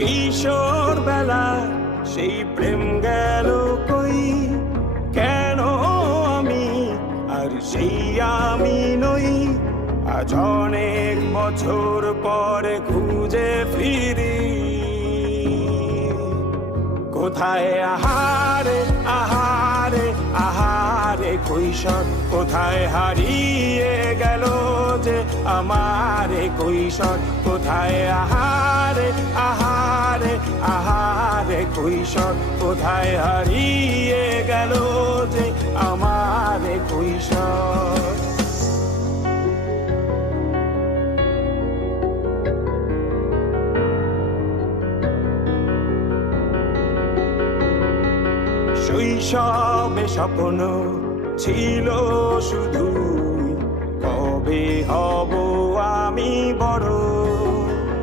কিশোর বেলা সেই প্রেম গেল কই, কেন আমি আর সেই আমি নই। আজ অনেক বছর পরে খুঁজে ফিরি, কোথায় আহারে আহারে আহারে কৈশোর, কোথায় হারিয়ে গেল যে আমারে কৈশোর। কোথায় আহারে আহারে আহারে কৈশোর, কোথায় হারিয়ে গেল যে আমারে কৈশোর। শৈশবে স্বপ্ন ছিল শুধু, কবে হব আমি বড়।